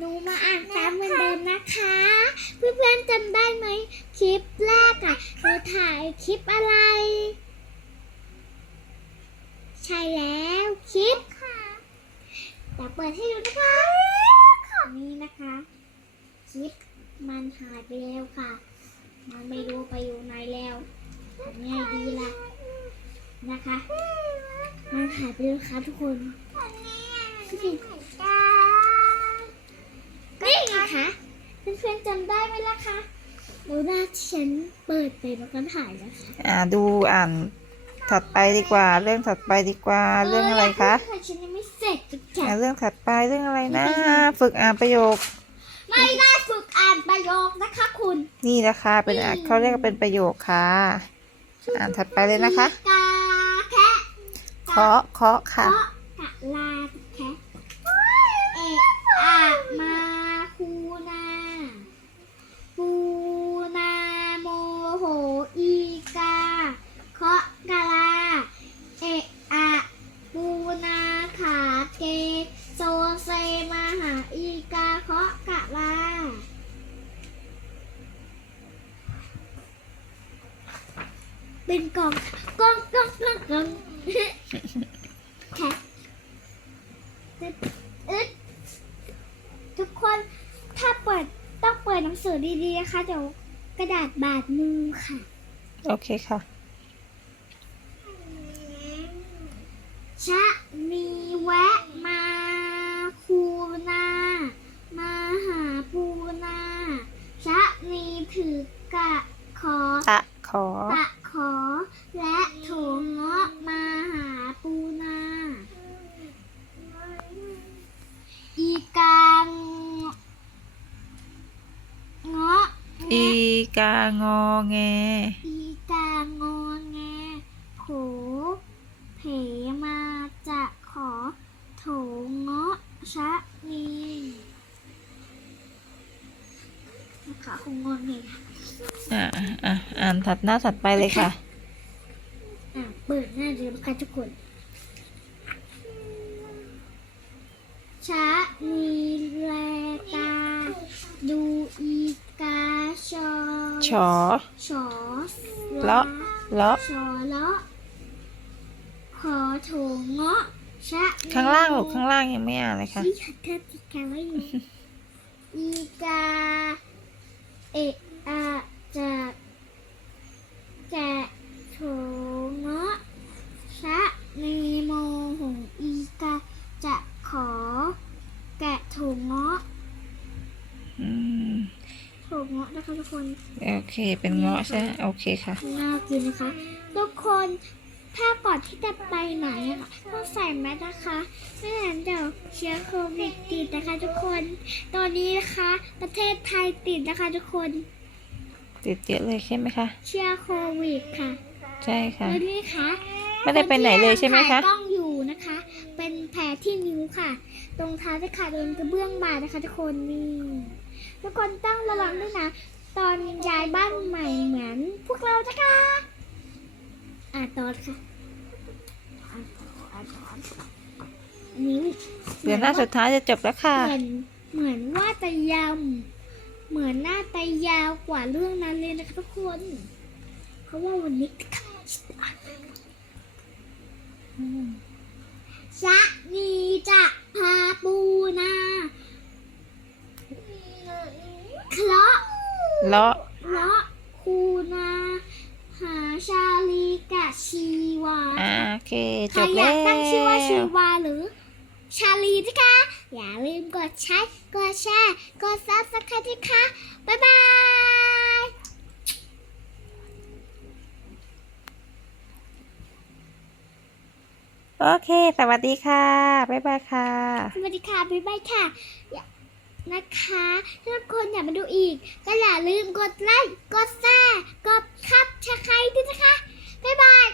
หนูมาอ่านตามเหมือนเดิมนะคะ เพื่อนๆจำได้ไหมคลิปแรกอะหนูถ่ายคลิปอะไร ใช่แล้วคลิปแต่เปิดให้ดูนะคะนี่นะคะ คลิปมันหายไปแล้วค่ะ มันไม่รู้ไปอยู่ไหนแล้วทำไงดีล่ะนะคะ มันหายไปแล้วครับทุกคนนี่ไงคะ เพื่อนๆจำได้ไหมล่ะคะดูหน้าที่ฉันเปิดไปมันก็ถ่ายแล้วค่ะอ่าดูอ่านถัดไปดีกว่า เรื่องถัดไปดีกว่าเรื่องอะไรคะเยฉันยังไม่เสร็จจ้ะอ่าเรื่องถัดไปเรื่องอะไรนะ ฝึกอ่านประโยค ไม่ได้ฝึกอ่านประโยคนะคะ คุณนี่นะคะเป็นอะเขาเรียกว่าเป็นประโยคค่ะ อ่านถัดไปเลยนะคะ กาแคะเคาะเคาะค่ะเคาะกะลาแคะเอะอะมาคูนาปูนาโมโหอีกาเคาะกะลา เอะอะปูนาขาเก โซเซมาหาอีกาเคาะกะลา เป็นกล่องกล่องกล่องกล่องกล่องแค่อึดอึดทุกคนถ้าเปิดต้องเปิดหนังสือดีๆนะคะเดี๋ยวกระดาษบาดมือค่ะ โอเคค่ะชะมีแวะมาคูนา มาหาปูนาชะมีถือกะขอ ตะขอ ตะขอ และโถงเงาะมาหาปูนา อีกางเงาะ อีกางอแง อีกางอแงโผเพมาจะขอโถเงาะชะนีนะคะคงงอนเลยค่ะอ่าอะอ่านถัดหน้าถัดไปเลยค่ะ อะเปิดหน้าเดิมค่ะทุกคนชะนีแลกา ดูอีกาชอ ชอชอเลาะเลาะชอเลาะขอโถเงาะชะข้างล่างลูกข้างล่างยังไม่อ่านเลยค่ะนี่ค่ะเธอติดกาไว้อยู่อีกาเอะอะจะแกะโถเงาะชะนีโมหงอีกา จะขอ แกะโถเงาะ อืม โถเงาะนะคะทุกคน โอเค เป็นเงาะใช่ไหมโอเคค่ะน่ากินนะคะ ทุกคนถ้าก่อนที่จะไปไหนอะต้องใส่แมสนะคะไม่งั้นเดี๋ยวเชื้อโควิดติดนะคะ ทุกคน ตอนนี้นะคะ ประเทศไทยติดนะคะ ทุกคน ติดเยอะเลยใช่ไหมคะ เชื้อโควิดค่ะ ใช่ค่ะแล้วนี่ค่ะไม่ได้ไปไหนเลยใช่ไหมคะนที่ยังถ่ายกล้องอยู่นะคะเป็นแผ ลที่นิ้วค่ะ ตรงเท้าจะขาดโดนกระเบื้องบาดนะคะ ทุกคนนี่ทุกคนต้องระวังด้วยนะ ตอนย้ายบ้านใหม่เหมือน พวกเรานะคะอ่าตอนค่ะอ่าต่ออ่าต่อนิ้วเดี๋ยวหน้าสุดท้ายจะจบแล้วค่ะ เหมือนเหมือนว่าจะยาวเหมือนหน้าตายาวกว่าเรื่องนั้นเลยนะคะทุกคนเพราะว่าวันนี้ชะนีจะพาปูนาเคราะห์ เลาะเลาะคูนาหาชาลีกะชีวาอ่าโอเคใคจรบอแล้ยากตั้งชื่อว่าชีววาหรือ ชาลีนะคะ อย่าลืมกดใช้กดแชร์กดซับสไครต์นะคะ บ๊ายบายโอเค สวัสดีค่ะ บ๊ายบายค่ะ สวัสดีค่ะ บ๊ายบายค่ะอย่า นะคะถ้าทุกคนอยากมาดูอีก ก็อย่าลืมกดไลค์ กดแชร์ กดคับชาใครด้วยนะคะ บ๊ายบาย